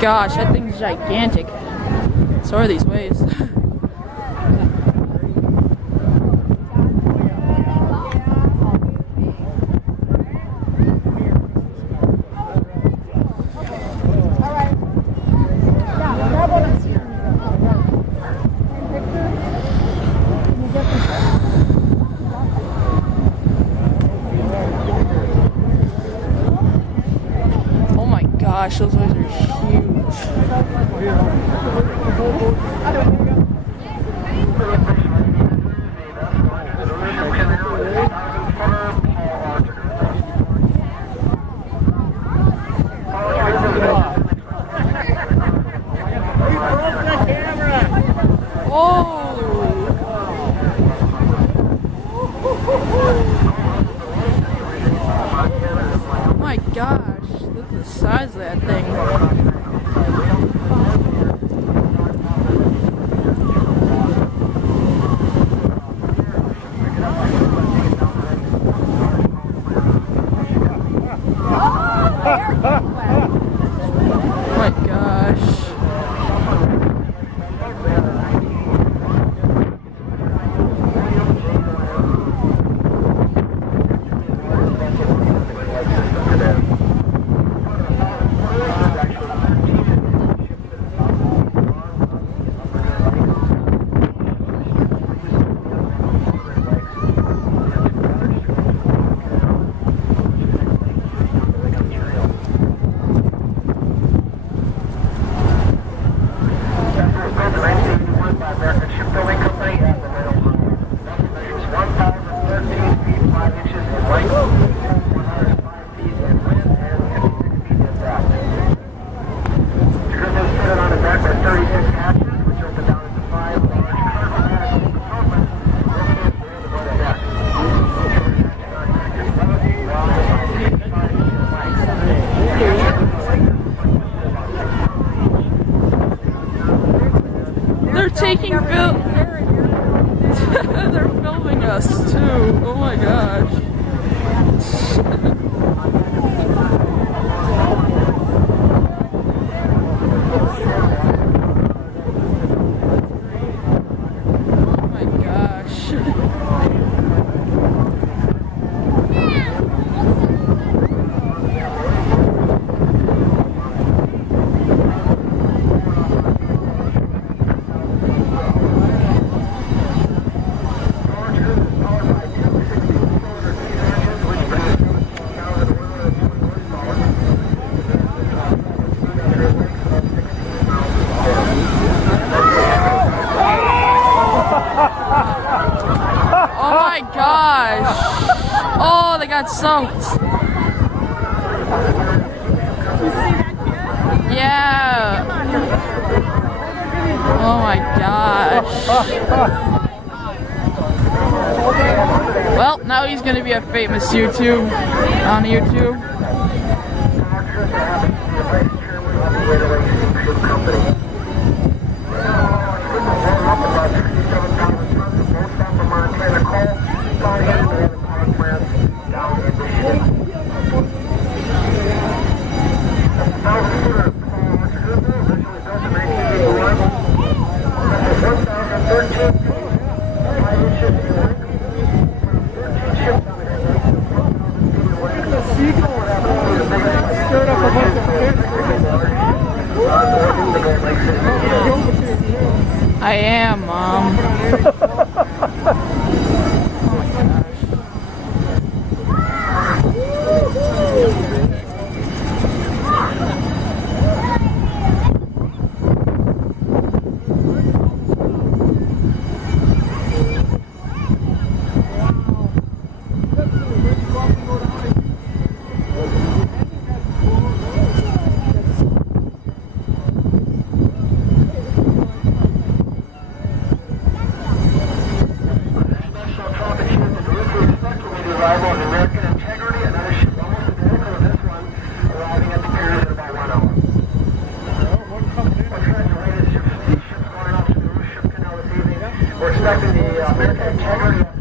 gosh, that thing's gigantic. So are these waves. Oh my gosh, those waves are huge. Oh my gosh, look at the size of that thing. Oh my gosh. They're taking film. They're filming us too. Oh my gosh. Oh my gosh. Oh my gosh. Oh, they got soaked. Yeah. Oh my gosh. Well, now he's gonna be a famous YouTube on YouTube. I am, Mom. Arrival of American Integrity, another ship almost identical to this one, arriving at the pier in about 1 hour. We're trying to rate these ships going off to the Rouge Ship Canal this evening. We're expecting the American Integrity